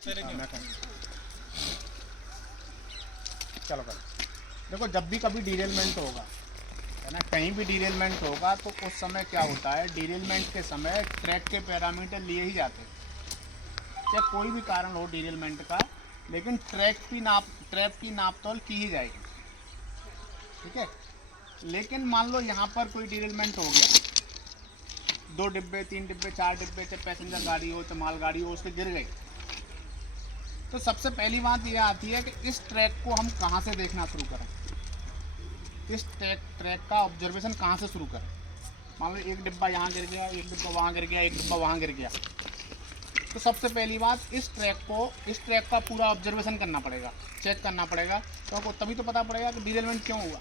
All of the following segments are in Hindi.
चलो कर। देखो जब भी कभी डिरेलमेंट होगा है ना, कहीं भी डिरेलमेंट होगा तो उस समय क्या होता है, डिरेलमेंट के समय ट्रैक के पैरामीटर लिए ही जाते हैं, चाहे कोई भी कारण हो डिरेलमेंट का, लेकिन ट्रैक की नापतोल की ही जाएगी। ठीक है, लेकिन मान लो यहाँ पर कोई डिरेलमेंट हो गया, 2 डिब्बे 3 डिब्बे 4 डिब्बे, चाहे पैसेंजर गाड़ी हो चाहे माल गाड़ी हो, उसके गिर गई, तो सबसे पहली बात यह आती है कि इस ट्रैक को हम कहाँ से देखना शुरू करें, इस ट्रैक का ऑब्जर्वेशन कहाँ से शुरू करें। मान लो एक डिब्बा यहाँ गिर गया, एक डिब्बा वहाँ गिर गया, एक डिब्बा वहाँ गिर गया, तो सबसे पहली बात इस ट्रैक का पूरा ऑब्जर्वेशन करना पड़ेगा, चेक करना पड़ेगा, तो तभी तो पता पड़ेगा कि डिरेलमेंट क्यों हुआ।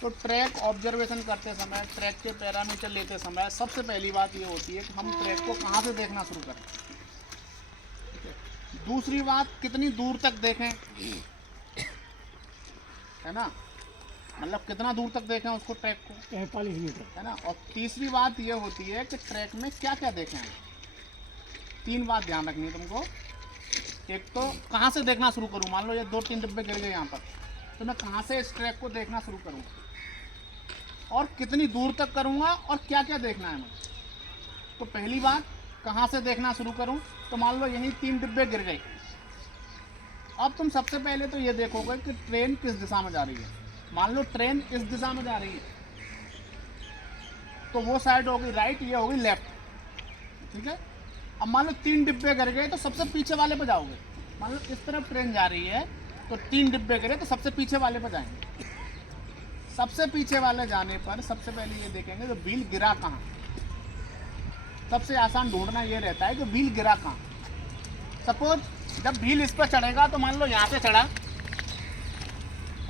तो ट्रैक ऑब्जर्वेशन करते समय, ट्रैक के पैरामीटर लेते समय सबसे पहली बात ये होती है कि हम ट्रैक को कहाँ से देखना शुरू करें। ठीक है, दूसरी बात कितनी दूर तक देखें, है ना, मतलब कितना दूर तक देखें उसको, ट्रैक को 45 मीटर, है ना। और तीसरी बात ये होती है कि ट्रैक में क्या क्या देखें। 3 बात ध्यान रखनी है तुमको। एक तो कहाँ से देखना शुरू करूँ, मान लो ये 2-3 डिब्बे गिर गए यहाँ पर, तो मैं कहाँ से इस ट्रैक को देखना शुरू करूँ और कितनी दूर तक करूँगा और क्या क्या देखना है मुझे। तो पहली बात कहाँ से देखना शुरू करूँ, तो मान लो यहीं 3 डिब्बे गिर गए। अब तुम सबसे पहले तो ये देखोगे कि ट्रेन किस दिशा में जा रही है। मान लो ट्रेन इस दिशा में जा रही है तो वो साइड होगी राइट, ये होगी लेफ्ट। ठीक है, अब मान लो 3 डिब्बे गिर गए तो सबसे पीछे वाले पे जाओगे। मान लो इस तरफ ट्रेन जा रही है तो 3 डिब्बे गिरे तो सबसे पीछे वाले पे जाएंगे। सबसे पीछे वाले जाने पर सबसे पहले ये देखेंगे कि व्हील गिरा कहाँ। सबसे आसान ढूंढना ये रहता है कि व्हील गिरा कहाँ। सपोज जब व्हील इस पर चढ़ेगा तो मान लो यहाँ से चढ़ा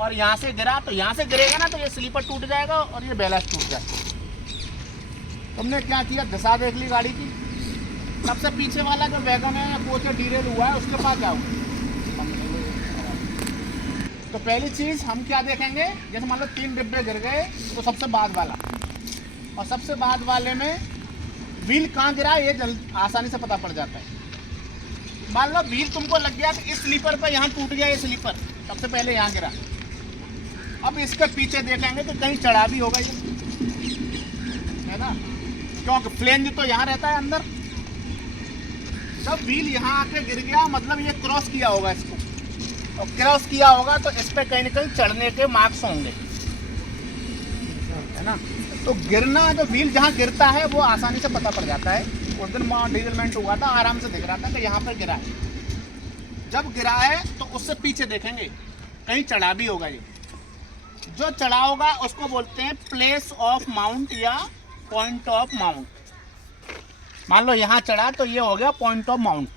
और यहाँ से गिरा, तो यहाँ से गिरेगा ना तो ये स्लीपर टूट जाएगा और ये बैलेंस टूट जाएगा। तुमने क्या किया, दिशा देख ली गाड़ी की, सबसे पीछे वाला जो वैगन है या कोच डीरेल हुआ है उसके पास जाओ। तो पहली चीज़ हम क्या देखेंगे, जैसे मान लो 3 डिब्बे गिर गए तो सबसे बाद वाला, और सबसे बाद वाले में व्हील कहाँ गिरा ये आसानी से पता पड़ जाता है। मान लो व्हील तुमको लग गया कि इस स्लीपर पर यहाँ टूट गया, ये स्लीपर सबसे पहले यहाँ गिरा। अब इसके पीछे देखेंगे तो कहीं चढ़ा भी होगा ये, है ना, क्योंकि फ्लेंज तो यहाँ रहता है अंदर। जब व्हील यहाँ आके गिर गया मतलब ये क्रॉस किया होगा इसको, और क्रॉस किया होगा तो इस पर कहीं ना कहीं चढ़ने के मार्क्स होंगे, है ना। तो गिरना, जो व्हील जहाँ गिरता है वो आसानी से पता पड़ जाता है। उस दिन डिरेलमेंट हुआ था, आराम से दिख रहा था कि यहाँ पर गिरा है। जब गिरा है तो उससे पीछे देखेंगे कहीं चढ़ा भी होगा। ये जो चढ़ा होगा उसको बोलते हैं प्लेस ऑफ माउंट या पॉइंट ऑफ माउंट। मान लो यहाँ चढ़ा तो ये हो गया पॉइंट ऑफ माउंट,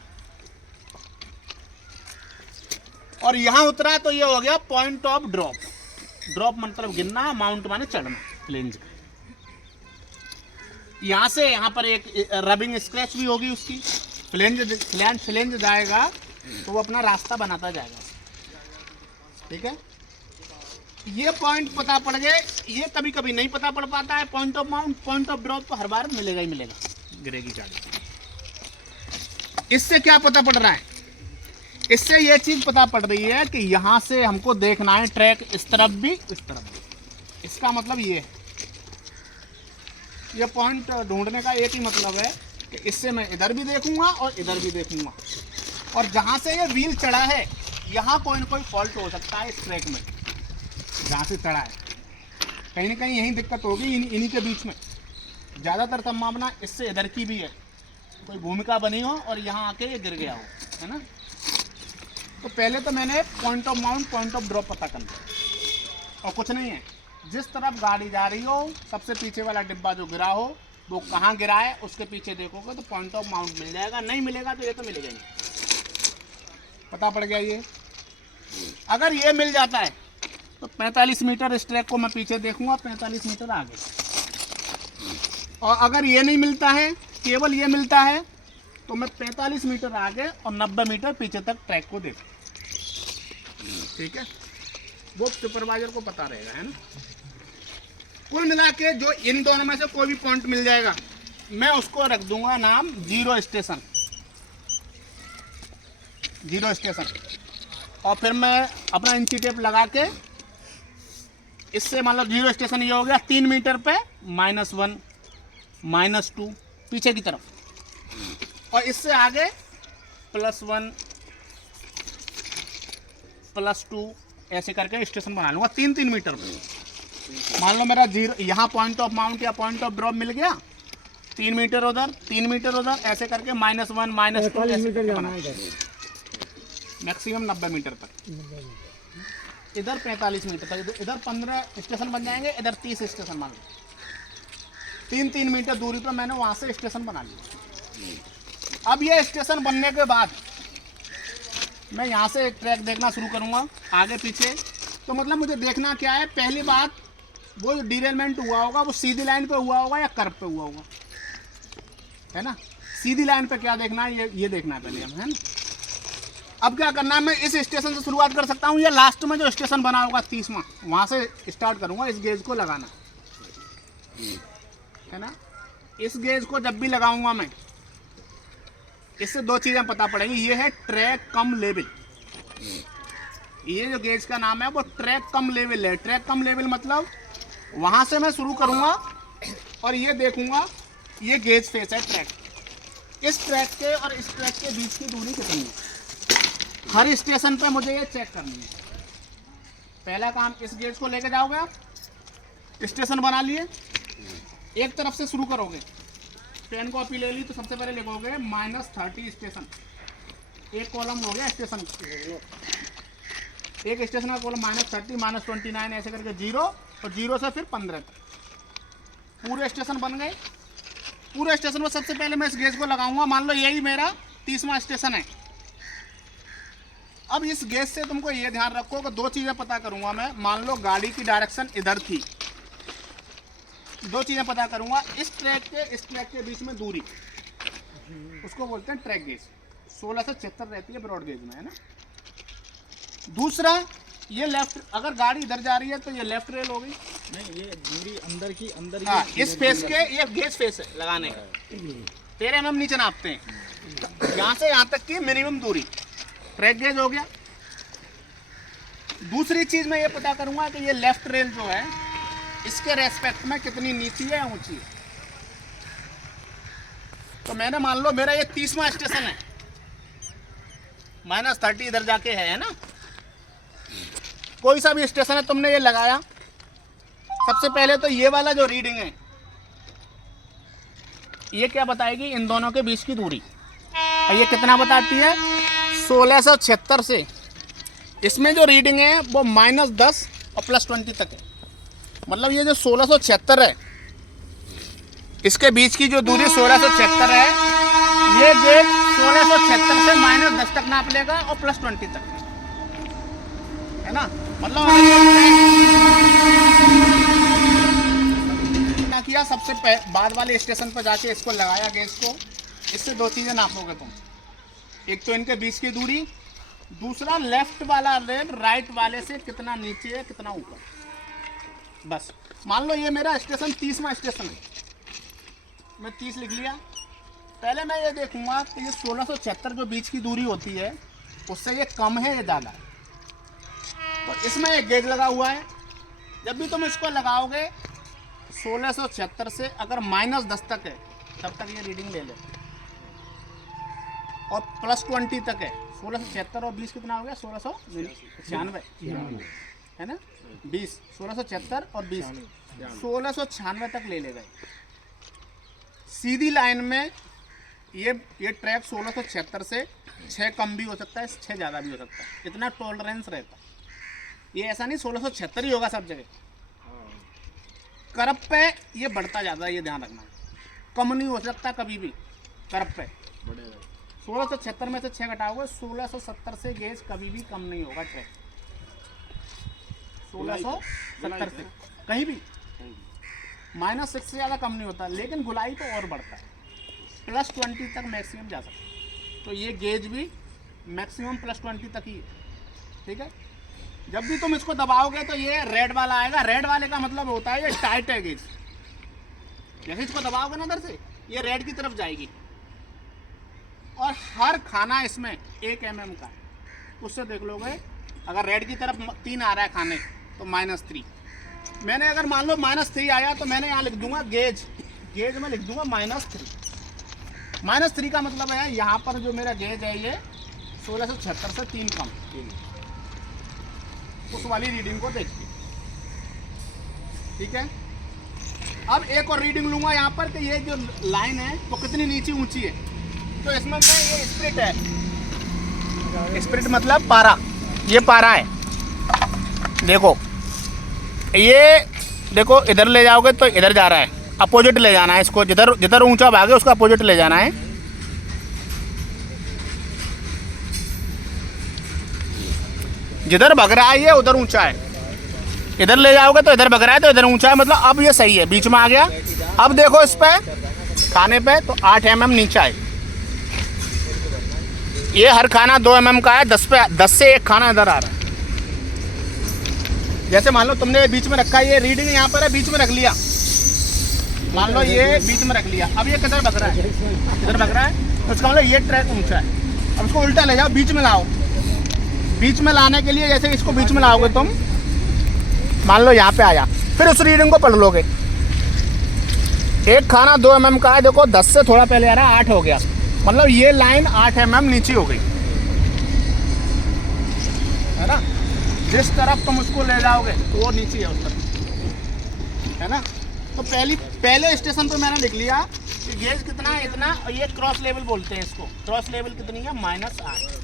और यहाँ उतरा तो ये हो गया पॉइंट ऑफ ड्रॉप। ड्रॉप मतलब गिरना, माउंट माने चढ़ना फ्लेंज का। यहाँ से यहाँ पर एक रबिंग स्क्रैच भी होगी उसकी। फ्लेंज जाएगा तो वो अपना रास्ता बनाता जाएगा। ठीक है, ये पॉइंट पता पड़ गए। ये कभी कभी नहीं पता पड़ पाता है point of mount, point of drop तो हर बार मिलेगा ही मिलेगा, गिरेगी गाड़ी। इससे क्या पता पड़ रहा है, इससे ये चीज पता पड़ रही है कि यहाँ से हमको देखना है ट्रैक इस तरफ भी इस तरफ भी। इसका मतलब ये पॉइंट ढूंढने का एक ही मतलब है कि इससे मैं इधर भी देखूंगा और इधर भी देखूंगा। और जहाँ से ये व्हील चढ़ा है यहाँ कोई ना कोई फॉल्ट हो सकता है इस ट्रैक में, जहाँ से चढ़ा है कहीं ना कहीं यही दिक्कत होगी इन्हीं के बीच में। ज़्यादातर संभावना इससे इधर की भी है, कोई भूमिका बनी हो और यहाँ आके ये गिर गया हो, है ना। तो पहले तो मैंने point of mount, point of drop पता कर लिया। और कुछ नहीं है, जिस तरफ गाड़ी जा रही हो सबसे पीछे वाला डिब्बा जो गिरा हो वो कहाँ गिरा है उसके पीछे देखोगे तो पॉइंट ऑफ माउंट मिल जाएगा। नहीं मिलेगा तो ये तो मिलेगा ही, पता पड़ गया ये। अगर ये मिल जाता है तो 45 मीटर इस ट्रैक को मैं पीछे देखूंगा, 45 मीटर आगे। और अगर ये नहीं मिलता है, केवल ये मिलता है, तो मैं 45 मीटर आगे और 90 मीटर पीछे तक ट्रैक को देखूँ। ठीक है, वो सुपरवाइजर को पता रहेगा, है ना। कुल मिला के जो इन दोनों में से कोई भी पॉइंट मिल जाएगा मैं उसको रख दूंगा नाम जीरो स्टेशन। Zero station. और फिर मैं अपना इंची टेप लगा के इससे मतलब जीरो स्टेशन ये हो गया 3 मीटर पे -1 -2 पीछे की तरफ, और इससे आगे +1 +2 ऐसे करके स्टेशन बना लूँगा 3-3 मीटर पे। मान लो मेरा जीरो यहाँ पॉइंट ऑफ माउंट या पॉइंट ऑफ ड्रॉप मिल गया, 3 मीटर उधर 3 मीटर उधर, ऐसे करके -1 -2 मैक्सिमम 90 मीटर तक, इधर 45 मीटर तक, इधर 15 स्टेशन बन जाएंगे, इधर 30 स्टेशन मान लो। 3-3 मीटर दूरी पर मैंने वहाँ से स्टेशन बना लिया। अब ये स्टेशन बनने के बाद मैं यहाँ से ट्रैक देखना शुरू करूँगा आगे पीछे। तो मतलब मुझे देखना क्या है, पहली बात वो जो डिरेलमेंट हुआ होगा वो सीधी लाइन पे हुआ होगा या कर्व पे हुआ होगा, है ना। सीधी लाइन पे क्या देखना है, ये देखना है पहले हम, है ना। अब क्या करना है, मैं इस स्टेशन से शुरुआत कर सकता हूँ या लास्ट में जो स्टेशन बना होगा 30वां, वहाँ से स्टार्ट करूँगा इस गेज को लगाना, है ना। इस गेज को जब भी लगाऊंगा मैं, इससे दो चीज़ें पता पड़ेंगी। ये है ट्रैक कम लेवल, ये जो गेज का नाम है वो ट्रैक कम लेवल है। ट्रैक कम लेवल मतलब वहाँ से मैं शुरू करूँगा और ये देखूँगा ये गेज फेस है ट्रैक, इस ट्रैक के और इस ट्रैक के बीच की दूरी कितनी है, हर स्टेशन पे मुझे ये चेक करनी है। पहला काम, इस गेज को लेके जाओगे आप, स्टेशन बना लिए, एक तरफ से शुरू करोगे, पेन कॉपी ले ली तो सबसे पहले लिखोगे -30 स्टेशन, एक कॉलम हो गया स्टेशन, एक स्टेशन का कॉलम -30 -29 ऐसे करके 0 और 0 से फिर 15 तक पूरे स्टेशन बन गए। पूरे स्टेशन में सबसे पहले मैं इस गेज को लगाऊंगा। मान लो यही मेरा 30वां स्टेशन है। अब इस गेज से तुमको ये ध्यान रखो कि दो चीज़ें पता करूंगा मैं। मान लो गाड़ी की डायरेक्शन इधर थी, दो चीज़ें पता करूंगा, इस ट्रैक के बीच में दूरी, उसको बोलते हैं ट्रैक गेज। 1676 रहती है ब्रॉड गेज में, है ना। दूसरा, ये लेफ्ट, अगर गाड़ी इधर जा रही है तो ये लेफ्ट रेल हो गई, नहीं ये दूरी अंदर की अंदर हाँ, इस फेस के ये गेज फेस है लगाने का, 13 mm नीचे नापते हैं, यहाँ से यहाँ तक की मिनिमम दूरी ट्रैक गेज हो गया। दूसरी चीज मैं ये पता करूंगा कि ये लेफ्ट रेल जो है इसके रेस्पेक्ट में कितनी नीची है या ऊंची है। तो मैंने मान लो मेरा ये 30वां स्टेशन है, -30 इधर जाके है ना। कोई सा भी स्टेशन है, तुमने ये लगाया, सबसे पहले तो ये वाला जो रीडिंग है ये क्या बताएगी, इन दोनों के बीच की दूरी। और ये कितना बताती है, 1676 से इसमें जो रीडिंग है वो -10 और +20 तक है। मतलब ये जो 1676 है, इसके बीच की जो दूरी 1676 है, ये गेज 1676 से -10 तक नाप लेगा और +20 तक, है ना। मतलब क्या किया, सबसे बाद वाले स्टेशन पर जाके इसको लगाया गेज को। इससे दो चीज़ें नापोगे तुम, एक तो इनके बीच की दूरी, दूसरा लेफ्ट वाला रेल राइट वाले से कितना नीचे है कितना ऊपर। बस मान लो ये मेरा स्टेशन 30वां स्टेशन है, मैं 30 लिख लिया। पहले मैं ये देखूंगा कि ये 1676 जो बीच की दूरी होती है उससे ये कम है या ज़्यादा है। तो इसमें एक गेज लगा हुआ है, जब भी तुम इसको लगाओगे 1676 से अगर -10 तक है तब तक ये रीडिंग ले ले, और +20 तक है। 1676 और 20 कितना हो गया, 1696 है ना। 20 1676 और 20 1696 तक ले लेगा। सीधी लाइन में ये ट्रैक 1676 से 6 कम भी हो सकता है, 6 ज़्यादा भी हो सकता है, इतना टॉलरेंस रहता है। ये ऐसा नहीं 1676 ही होगा सब जगह। कर्व पे ये बढ़ता जाता है, ये ध्यान रखना, कम नहीं हो सकता कभी भी कर्व पे। 1676 में से 6 घटाओगे, 1670 से गेज कभी भी कम नहीं होगा ट्रैक। 1670 से कहीं भी -6 से ज़्यादा कम नहीं होता, लेकिन गुलाई तो और बढ़ता है, +20 तक मैक्सिमम जा सकता है। तो ये गेज भी मैक्सिमम +20 तक ही है, ठीक है। जब भी तुम इसको दबाओगे तो ये रेड वाला आएगा। रेड वाले का मतलब होता है ये टाइट है गेज। जैसे इसको दबाओगे ना इधर से, ये रेड की तरफ जाएगी, और हर खाना इसमें 1 mm का है। उससे देख लोगे अगर रेड की तरफ 3 आ रहा है खाने तो -3। मैंने अगर मान लो -3 आया तो मैंने यहाँ लिख दूंगा गेज में लिख दूंगा -3। -3 का मतलब है यहाँ पर जो मेरा गेज है ये 1676 से 3 कम, उस वाली रीडिंग को देखिए। ठीक है, अब एक और रीडिंग लूंगा यहाँ पर कि ये जो लाइन है वो कितनी नीचे ऊंची है। तो इसमें मैं ये स्प्रिट है, स्प्रिट मतलब पारा, ये पारा है। देखो ये देखो इधर ले जाओगे तो इधर जा रहा है, अपोजिट ले जाना है इसको, जिधर जिधर ऊंचा भागे उसका अपोजिट ले जाना है। जिधर भग रहा है ये उधर ऊंचा है, इधर ले जाओगे तो इधर भग रहा है तो इधर ऊंचा है, मतलब अब ये सही है, बीच में आ गया। अब देखो इस पे खाने पे तो 8 mm नीचा है। ये हर खाना 2 mm का है, 10 से एक खाना इधर आ रहा है। जैसे मान लो तुमने बीच में रखा है, ये रीडिंग यहाँ पर है, बीच में रख लिया, मान लो ये बीच में रख लिया। अब ये किधर भग रहा है, इधर भग रहा है, तो इसका मतलब ये ट्रैक ऊंचा है। अब इसको उल्टा ले जाओ, बीच में लाओ। बीच में लाने के लिए जैसे इसको बीच में लाओगे तुम, मान लो यहाँ पे आया, फिर उस रीडिंग को पढ़ लोगे। एक खाना 2 mm का है, देखो 10 से थोड़ा पहले आ रहा है, 8 हो गया, मतलब ये लाइन 8 mm नीचे हो गई है ना। जिस तरफ तुम उसको ले जाओगे तो वो नीचे है उस तरफ, है ना। तो पहले स्टेशन पे मैंने लिख लिया कि गेज कितना है, इतना, और ये क्रॉस लेवल बोलते हैं इसको। क्रॉस लेवल कितनी है, -8।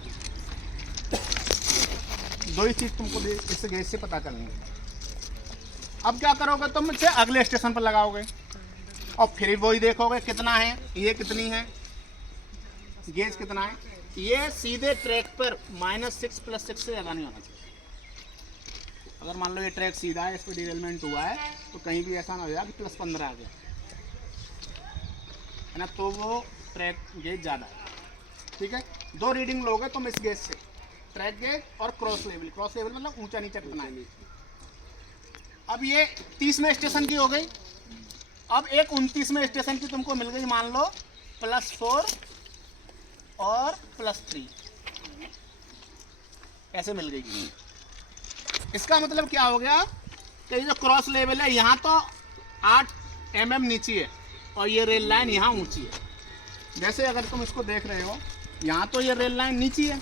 दो ही चीज तुमको इस गेज से पता करनी है। अब क्या करोगे तुम, इसे अगले स्टेशन पर लगाओगे और फिर वही देखोगे कितना है, ये कितनी है, गेज कितना है। ये सीधे ट्रैक पर -6 + 6 से ज़्यादा नहीं होना चाहिए। अगर मान लो ये ट्रैक सीधा है, इस पर डिरेलमेंट हुआ है, तो कहीं भी ऐसा ना हो जाए कि +15 आ गया, है ना, तो वो ट्रैक गेज ज़्यादा है। ठीक है, 2 रीडिंग लोगे तुम इस गेज से, ट्रैक गेज और क्रॉस लेवल। क्रॉस लेवल मतलब ऊंचा नीचा कितना है। अब ये 30वें स्टेशन की हो गई। अब एक 29वें स्टेशन की तुमको मिल गई, मान लो +4 और +3 ऐसे मिल गई। इसका मतलब क्या हो गया कि ये जो क्रॉस लेवल है यहाँ तो 8 mm नीचे है और ये रेल लाइन यहाँ ऊंची है। जैसे अगर तुम इसको देख रहे हो, यहाँ तो ये रेल लाइन नीची है,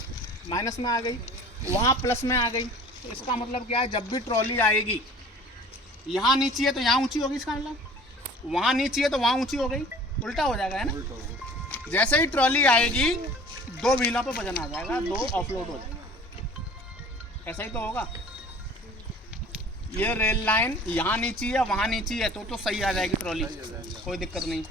माइनस में आ गई, वहाँ प्लस में आ गई। तो इसका मतलब क्या है, जब भी ट्रॉली आएगी यहाँ नीची है तो यहाँ ऊंची होगी, इसका मतलब वहाँ नीची है तो वहाँ ऊंची हो गई, उल्टा हो जाएगा, है ना। जैसे ही ट्रॉली आएगी 2 व्हीलों पे वजन आ जाएगा, 2 ऑफलोड हो जाएगा, ऐसा ही तो होगा। ये रेल लाइन यहाँ नीची है वहाँ नीची है तो सही आ जाएगी ट्रॉली, कोई दिक्कत नहीं।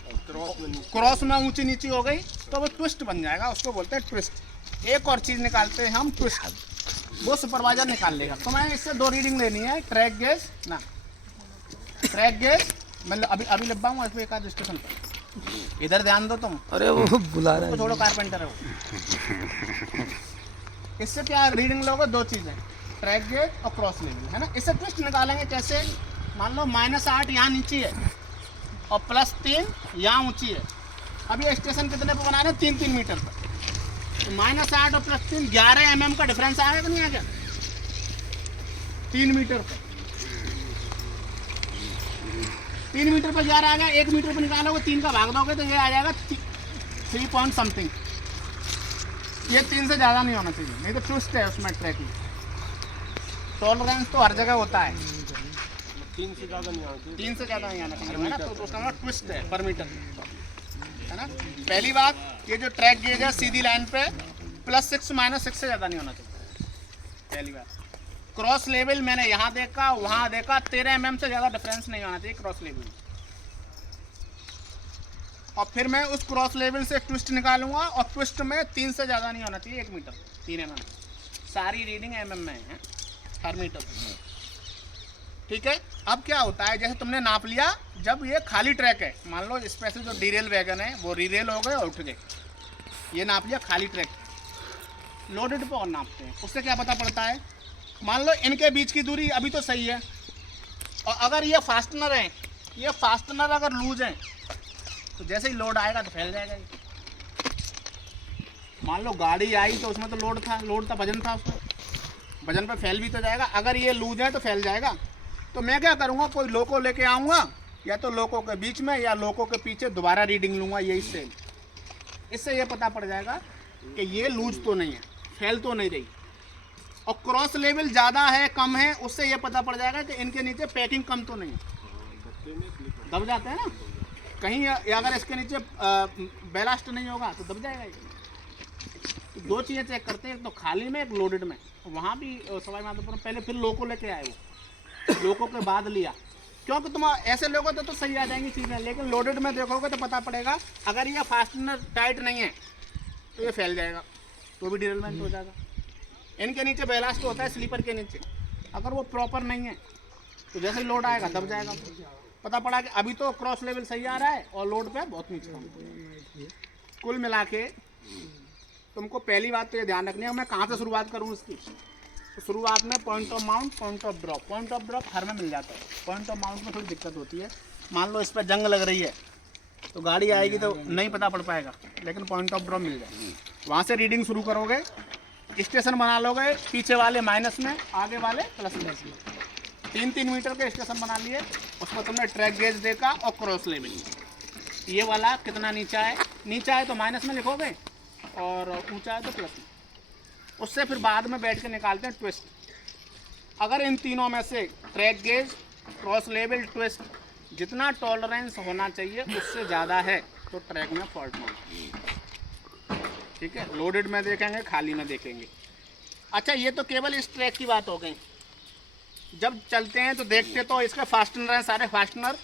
क्रॉस में ऊंची नीची हो गई तो वो ट्विस्ट बन जाएगा, उसको बोलते हैं ट्विस्ट। एक और चीज़ निकालते हैं हम, ट्विस्ट, वो सुपरवाइजर निकाल लेगा। तो मैं इससे 2 रीडिंग लेनी है, ट्रैक गेज ना, ट्रैक गेज मैं अभी लब्बाऊँ इसमें एक आध स्टेशन पर, इधर ध्यान दो तुम। अरे वो बुला रहा है, थोड़ा कारपेंटर है वो। इससे क्या रीडिंग लोगे, 2 चीज़ें, ट्रैक गेज और क्रॉस लेवल, है ना। इससे ट्विस्ट निकालेंगे कैसे, मान लो -8 यहाँ नीचे है और +3 यहाँ ऊंची है। अब ये स्टेशन कितने पे बना रहे हैं, 3-3 मीटर पर, तो -8 और +3 11 mm का डिफरेंस आएगा कि नहीं आ गया, 3 मीटर पर। 3 मीटर पर 11 आ गया, 1 मीटर पर निकालोगे 3 का भाग दोगे तो ये आ जाएगा 3 पॉइंट समथिंग। ये 3 से ज़्यादा नहीं होना चाहिए, नहीं तो ट्विस्ट है उसमें ट्रैक में। टॉलरेंस तो हर जगह होता है, 3 से ज़्यादा नहीं आना चाहिए, 3 से ज़्यादा नहीं आना चाहिए, है ना। तो उसका मतलब ट्विस्ट है पर मीटर, है ना। पहली बात, ये जो ट्रैक गेज है सीधी लाइन पे +6 -6 से ज़्यादा नहीं होना चाहिए, पहली बात। क्रॉस लेवल मैंने यहाँ देखा वहाँ देखा, 13 mm से ज़्यादा डिफरेंस नहीं होना चाहिए क्रॉस लेवल। और फिर मैं उस क्रॉस लेवल से ट्विस्ट निकालूंगा और ट्विस्ट में 3 से ज़्यादा नहीं होना चाहिए, 1 मीटर, 3 mm। सारी रीडिंग mm में है, हर मीटर। ठीक है, अब क्या होता है, जैसे तुमने नाप लिया, जब ये खाली ट्रैक है, मान लो स्पेशल जो डीरेल वैगन है वो रीरेल हो गए और उठ गए, ये नाप लिया खाली ट्रैक। लोडेड पे और नापते हैं, उससे क्या पता पड़ता है, मान लो इनके बीच की दूरी अभी तो सही है, और अगर ये फास्टनर है, ये फास्टनर अगर लूज है तो जैसे ही लोड आएगा तो फैल जाएगा, मान लो गाड़ी आई तो उसमें तो लोड था वजन था उसमें, वजन पे फैल भी तो जाएगा। अगर ये लूज है तो फैल जाएगा। तो मैं क्या करूँगा, कोई लोको लेके आऊँगा, या तो लोको के बीच में या लोको के पीछे दोबारा रीडिंग लूँगा यही सेम। इससे ये पता पड़ जाएगा कि ये लूज तो नहीं है, फैल तो नहीं रही। और क्रॉस लेवल ज़्यादा है कम है, उससे ये पता पड़ जाएगा कि इनके नीचे पैकिंग कम तो नहीं है। दब जाते हैं ना कहीं, अगर इसके नीचे बैलास्ट नहीं होगा तो दब जाएगा ये। दो चीज़ें चेक करते हैं, एक तो खाली में, एक लोडेड में। वहाँ भी सवाई माधोपुर पहले फिर लोको लेके आए, वो लोको के बाद लिया, क्योंकि तुम ऐसे लोगों तो सही आ जाएंगी चीज़ें, लेकिन लोडेड में देखोगे तो पता पड़ेगा अगर ये फास्टनर टाइट नहीं है तो ये फैल जाएगा, तो भी डिरेलमेंट हो जाएगा। इनके नीचे बैलास्ट होता है स्लीपर के नीचे, अगर वो प्रॉपर नहीं है तो जैसे लोड आएगा दब जाएगा। पता पड़ा कि अभी तो क्रॉस लेवल सही आ रहा है और लोड पे बहुत नीचे कम। कुल मिला के तुमको पहली बात तो ये ध्यान रखनी है, मैं कहाँ से शुरुआत करूँ इसकी। तो शुरुआत में point of mount, point of drop. Point of drop हर में मिल जाता है, पॉइंट ऑफ माउंट में थोड़ी दिक्कत होती है। मान लो इस पर जंग लग रही है तो गाड़ी आएगी तो नहीं पता पड़ पाएगा, लेकिन पॉइंट ऑफ ड्रॉप मिल जाए। वहाँ से रीडिंग शुरू करोगे, स्टेशन बना लोगे, पीछे वाले माइनस में, आगे वाले प्लस में। 3-3 मीटर के स्टेशन बना लिए, उसमें तुमने ट्रैक गेज देखा और क्रॉस लेवल। ये वाला कितना नीचा है, नीचा है तो माइनस में लिखोगे और ऊंचा है तो प्लस में। उससे फिर बाद में बैठ के निकालते हैं ट्विस्ट। अगर इन तीनों में से track gauge, cross level, twist जितना टॉलरेंस होना चाहिए उससे ज़्यादा है तो ट्रैक में फॉल्ट मारना। ठीक है, लोडेड में देखेंगे, खाली में देखेंगे। अच्छा, ये तो केवल इस ट्रैक की बात हो गई। जब चलते हैं तो देखते तो इसके फास्टनर हैं, सारे फास्टनर,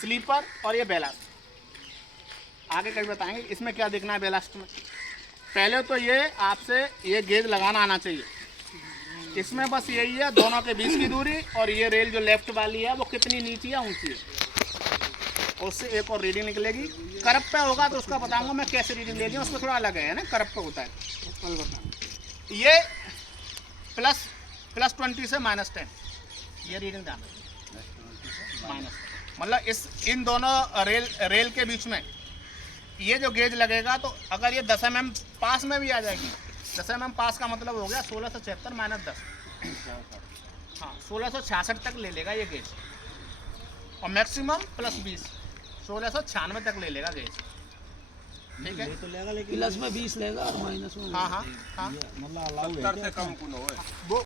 स्लीपर और ये बैलास्ट। आगे कभी बताएंगे इसमें क्या देखना है बैलास्ट में। पहले तो ये आपसे ये गेज लगाना आना चाहिए। इसमें बस यही है दोनों के बीच की दूरी, और ये रेल जो लेफ्ट वाली है वो कितनी नीची है, ऊंची है। उससे एक और रीडिंग निकलेगी। करप पे होगा तो उसका बताऊंगा मैं कैसे रीडिंग लेनी है, उसमें थोड़ा अलग है ना, करप पे होता है। ये प्लस 20 से -10, ये रीडिंग ध्यान माइनस, मतलब इन दोनों रेल के बीच में ये जो गेज लगेगा, तो अगर ये 10 mm पास में भी आ जाएगी, 10 mm पास का मतलब हो गया 1676 - 10, हाँ 1666 तक ले लेगा ये गेज, और मैक्सिमम +20 1696 तक ले लेगा गेज। ठीक है, तो लेगा, लेकिन प्लस में 20 लेगा और माइनस में हाँ हाँ हाँ, मतलब अलाउ है 70 से कम को न हो। वो